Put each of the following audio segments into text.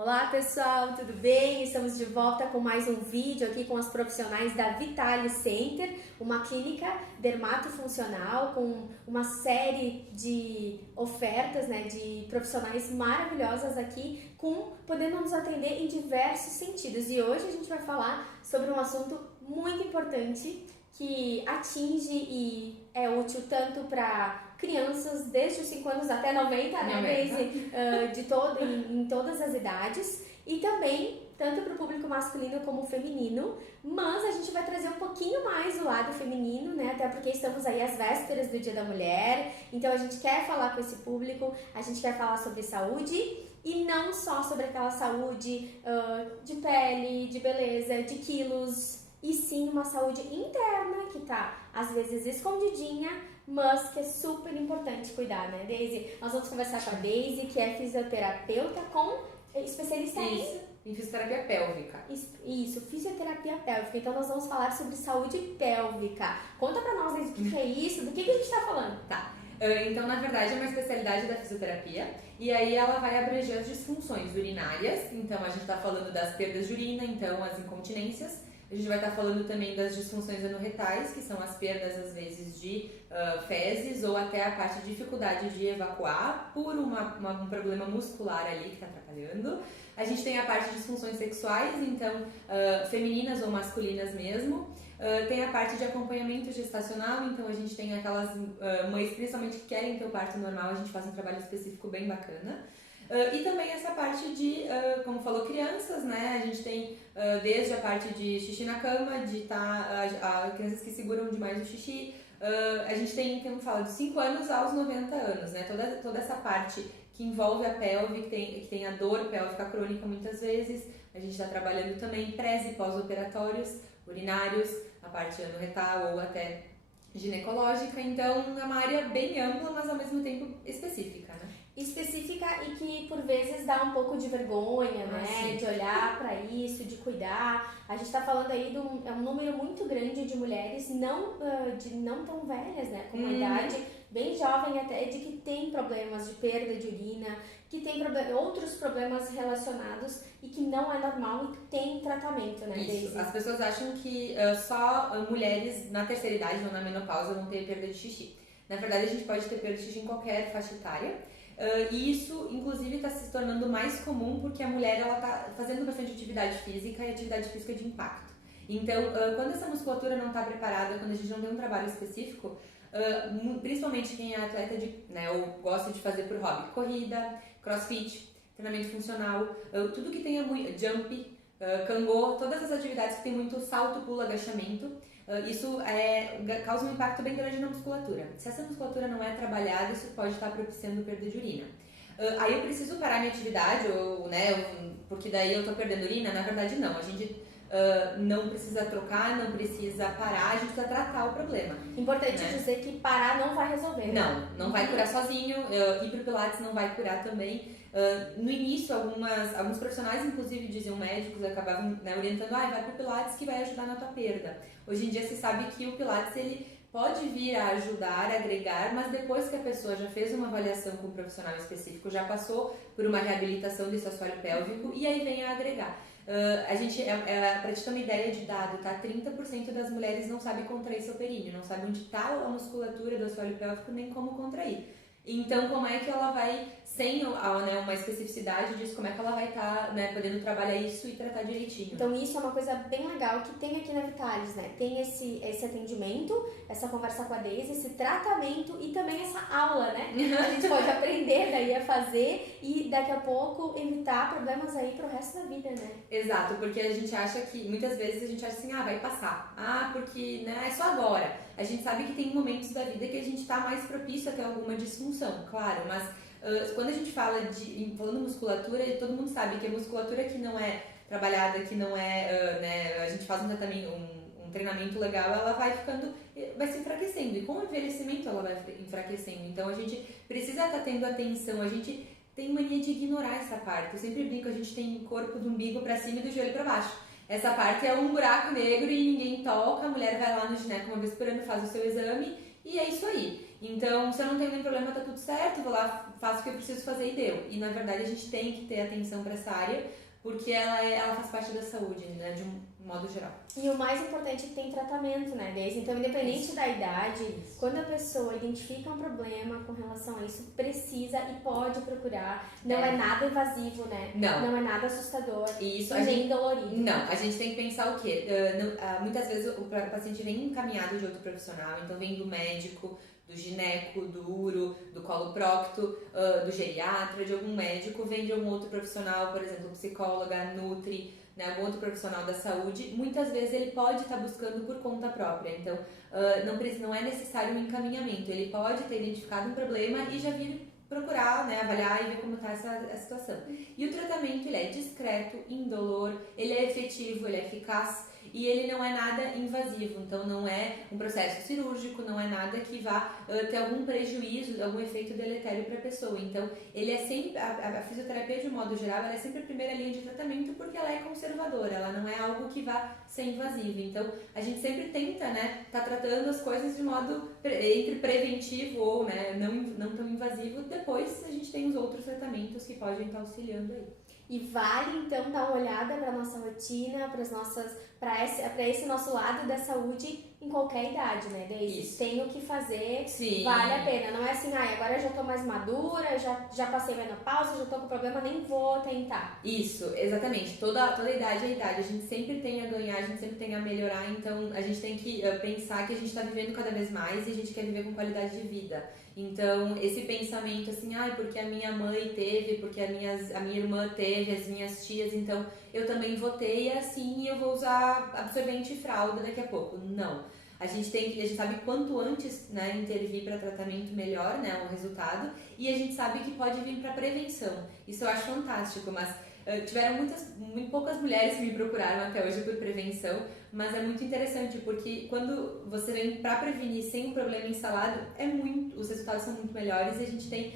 Olá pessoal, tudo bem? Estamos de volta com mais um vídeo aqui com as profissionais da Vitale Center, uma clínica dermatofuncional com uma série de ofertas, de profissionais maravilhosas aqui, podendo nos atender em diversos sentidos. E hoje a gente vai falar sobre um assunto muito importante que atinge e é útil tanto para crianças desde os 5 anos até 90, né, Daisy? Em todas as idades, e também tanto para o público masculino como feminino, mas a gente vai trazer um pouquinho mais o lado feminino, né, até porque estamos aí às vésperas do Dia da Mulher, então a gente quer falar com esse público, a gente quer falar sobre saúde e não só sobre aquela saúde de pele, de beleza, de quilos, e sim uma saúde interna que tá às vezes escondidinha, mas que é super importante cuidar, né, Daisy? Nós vamos conversar com a Daisy, que é fisioterapeuta com especialista em fisioterapia pélvica. Isso, fisioterapia pélvica. Então nós vamos falar sobre saúde pélvica. Conta pra nós, Daisy, o que é isso, do que a gente tá falando? Tá. Então, na verdade, é uma especialidade da fisioterapia e aí ela vai abranger as disfunções urinárias. Então, a gente tá falando das perdas de urina, então as incontinências. A gente vai estar falando também das disfunções anorretais, que são as perdas, às vezes, de fezes ou até a parte de dificuldade de evacuar por um problema muscular ali que está atrapalhando. A gente tem a parte de disfunções sexuais, então, femininas ou masculinas mesmo. Tem a parte de acompanhamento gestacional, então a gente tem aquelas mães, principalmente, que querem ter o parto normal, a gente faz um trabalho específico bem bacana. E também essa parte de, como falou, crianças, né? A gente tem desde a parte de xixi na cama, de crianças que seguram demais o xixi. A gente tem, como fala, de 5 anos aos 90 anos, né? Toda essa parte que envolve a pelve, que tem a dor pélvica crônica muitas vezes. A gente está trabalhando também pré e pós-operatórios, urinários, a parte anorretal ou até ginecológica. Então, é uma área bem ampla, mas ao mesmo tempo específica, né? Específica e que por vezes dá um pouco de vergonha, né? De olhar para isso, de cuidar. A gente está falando aí de um número muito grande de mulheres não tão velhas, né? Com uma idade bem jovem até, de que tem problemas de perda de urina, que tem outros problemas relacionados e que não é normal e que tem tratamento, né? Isso. As pessoas acham que só mulheres na terceira idade ou na menopausa vão ter perda de xixi. Na verdade, a gente pode ter perda de xixi em qualquer faixa etária. E isso, inclusive, está se tornando mais comum porque a mulher está fazendo bastante atividade física e atividade física de impacto. Então, quando essa musculatura não está preparada, quando a gente não tem um trabalho específico, principalmente quem é atleta ou gosta de fazer por hobby, corrida, crossfit, treinamento funcional, tudo que tenha muito jump, cangô, todas as atividades que tem muito salto, pulo, agachamento, isso causa um impacto bem grande na musculatura. Se essa musculatura não é trabalhada, isso pode estar propiciando perda de urina. Aí eu preciso parar minha atividade, porque daí eu estou perdendo urina? Na verdade não, a gente não precisa trocar, não precisa parar, a gente precisa tratar o problema. Importante dizer que parar não vai resolver. Não vai curar sozinho, ir pro Pilates não vai curar também. No início, alguns profissionais, inclusive diziam, médicos, acabavam orientando, vai pro Pilates que vai ajudar na tua perda. Hoje em dia se sabe que o Pilates ele pode vir a ajudar, a agregar, mas depois que a pessoa já fez uma avaliação com um profissional específico, já passou por uma reabilitação desse assoalho pélvico e aí vem a agregar. Pra te ter uma ideia de dado, tá? 30% das mulheres não sabe contrair seu períneo, não sabe onde está a musculatura do assoalho pélvico nem como contrair. Então, como é que ela vai, sem uma especificidade disso, como é que ela vai estar podendo trabalhar isso e tratar direitinho? Então, isso é uma coisa bem legal que tem aqui na Vitales, né? Tem esse atendimento, essa conversa com a Daisy, esse tratamento e também essa aula, né? A gente pode aprender daí a fazer e daqui a pouco evitar problemas aí pro resto da vida, né? Exato, porque a gente acha que, muitas vezes a gente acha assim, vai passar. Porque, é só agora. A gente sabe que tem momentos da vida que a gente tá mais propício a ter alguma disfunção, claro, mas quando a gente falando musculatura, todo mundo sabe que a musculatura que não é trabalhada, que não é, a gente faz um tratamento, um treinamento legal, ela vai se enfraquecendo, e com o envelhecimento ela vai enfraquecendo, então a gente precisa estar tendo atenção, a gente tem mania de ignorar essa parte, eu sempre brinco, a gente tem corpo do umbigo pra cima e do joelho pra baixo. Essa parte é um buraco negro e ninguém toca, a mulher vai lá no gineco uma vez por ano, faz o seu exame e é isso aí. Então, se eu não tenho nenhum problema, tá tudo certo, vou lá, faço o que eu preciso fazer e deu. E na verdade a gente tem que ter atenção para essa área, porque ela faz parte da saúde, né, de um modo geral. E o mais importante é que tem tratamento, né, Deise? Então, independente da idade, quando a pessoa identifica um problema com relação a isso, precisa e pode procurar. Não é nada invasivo, né? Não é nada assustador. Isso, e nem dolorido. Não, a gente tem que pensar o quê? Muitas vezes o paciente vem encaminhado de outro profissional, então vem do médico, do gineco, do uro, do coloprocto, do geriatra, de algum médico, vem de algum outro profissional, por exemplo, psicóloga, nutri, né, algum outro profissional da saúde. Muitas vezes ele pode estar buscando por conta própria, então não é necessário um encaminhamento, ele pode ter identificado um problema e já vir procurar, né, avaliar e ver como está essa situação. E o tratamento, ele é discreto, indolor, ele é efetivo, ele é eficaz, e ele não é nada invasivo, então não é um processo cirúrgico, não é nada que vá ter algum prejuízo, algum efeito deletério para a pessoa. Então, ele é sempre, a fisioterapia de um modo geral, ela é sempre a primeira linha de tratamento porque ela é conservadora, ela não é algo que vá ser invasivo. Então, a gente sempre tenta, né, tá tratando as coisas de modo entre preventivo ou, né, não tão invasivo. Depois, a gente tem os outros tratamentos que podem estar auxiliando aí. E vale então dar uma olhada para nossa rotina, para esse nosso lado da saúde em qualquer idade, né? Daí tem o que fazer, Sim. Vale a pena. Não é assim, agora eu já tô mais madura, já passei menopausa, já tô com problema, nem vou tentar. Isso, exatamente. Toda idade é idade. A gente sempre tem a ganhar, a gente sempre tem a melhorar, então a gente tem que pensar que a gente tá vivendo cada vez mais e a gente quer viver com qualidade de vida. Então, esse pensamento assim, porque a minha mãe teve, porque a minha irmã teve, as minhas tias, então eu também vou ter e assim eu vou usar absorvente e fralda daqui a pouco. Não. A gente sabe quanto antes, né, intervir para tratamento melhor, né, o resultado, e a gente sabe que pode vir para prevenção. Isso eu acho fantástico, mas tiveram muito poucas mulheres que me procuraram até hoje por prevenção, mas é muito interessante porque quando você vem para prevenir sem um problema instalado, os resultados são muito melhores e a gente tem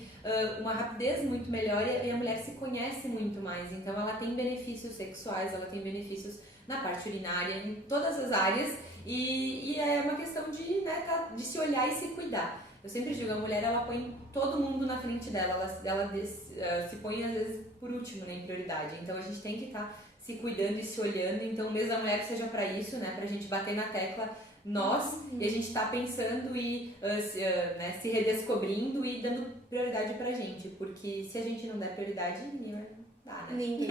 uma rapidez muito melhor e a mulher se conhece muito mais, então ela tem benefícios sexuais, ela tem benefícios na parte urinária, em todas as áreas e é uma questão de, né, de se olhar e se cuidar. Eu sempre digo, a mulher ela põe todo mundo na frente dela, ela se põe às vezes por último, né, em prioridade. Então a gente tem que estar se cuidando e se olhando. Então mesmo a mulher que seja para isso, né, pra gente bater na tecla e a gente tá pensando e né, se redescobrindo e dando prioridade pra gente, porque se a gente não der prioridade, ninguém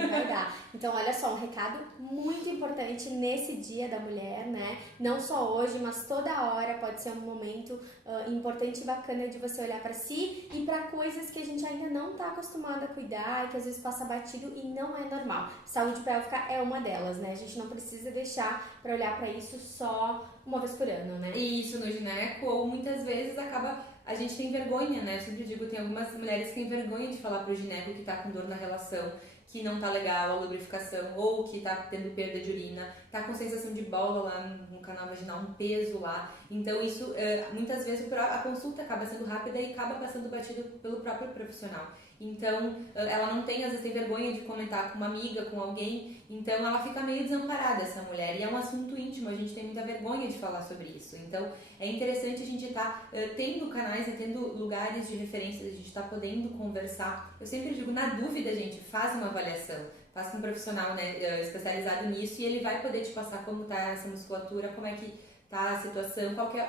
vai dar. Então, olha só, um recado muito importante nesse Dia da Mulher, né? Não só hoje, mas toda hora pode ser um momento importante e bacana de você olhar para si e para coisas que a gente ainda não está acostumado a cuidar e que às vezes passa batido e não é normal. Saúde pélvica é uma delas, né? A gente não precisa deixar para olhar para isso só uma vez por ano, né? Isso no gineco, ou muitas vezes a gente tem vergonha, né? Eu sempre digo, tem algumas mulheres que têm vergonha de falar pro gineco que tá com dor na relação, que não tá legal a lubrificação, ou que tá tendo perda de urina, tá com sensação de bola lá no canal vaginal, um peso lá. Então isso, muitas vezes a consulta acaba sendo rápida e acaba passando batido pelo próprio profissional. Então, ela não tem, às vezes tem vergonha de comentar com uma amiga, com alguém, então ela fica meio desamparada, essa mulher, e é um assunto íntimo, a gente tem muita vergonha de falar sobre isso. Então, é interessante a gente estar tendo canais, tendo lugares de referência, a gente estar podendo conversar. Eu sempre digo, na dúvida, gente, faz uma avaliação, faz com um profissional, né, especializado nisso, e ele vai poder te passar como está essa musculatura, como é que está a situação, qual que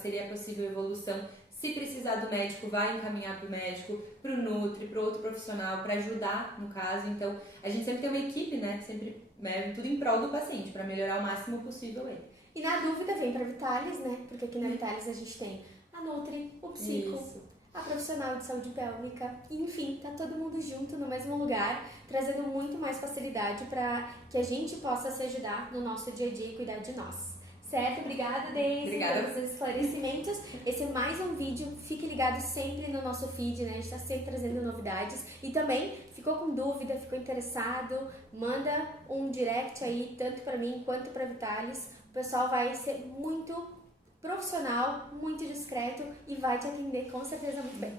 seria a possível evolução. Se precisar do médico, vai encaminhar para o médico, para o nutri, para outro profissional, para ajudar no caso. Então, a gente sempre tem uma equipe, né? Sempre tudo em prol do paciente, para melhorar o máximo possível ele. E na dúvida, vem para Vitalis, né? Porque aqui na Vitalis a gente tem a nutri, o psico, a profissional de saúde pélvica, enfim, tá todo mundo junto no mesmo lugar, trazendo muito mais facilidade para que a gente possa se ajudar no nosso dia a dia e cuidar de nós. Certo? Obrigada, Deise, pelos esclarecimentos. Esse é mais um vídeo. Fique ligado sempre no nosso feed, né? A gente está sempre trazendo novidades. E também, ficou com dúvida, ficou interessado, manda um direct aí, tanto para mim quanto para Vitalis. O pessoal vai ser muito profissional, muito discreto e vai te atender com certeza muito bem.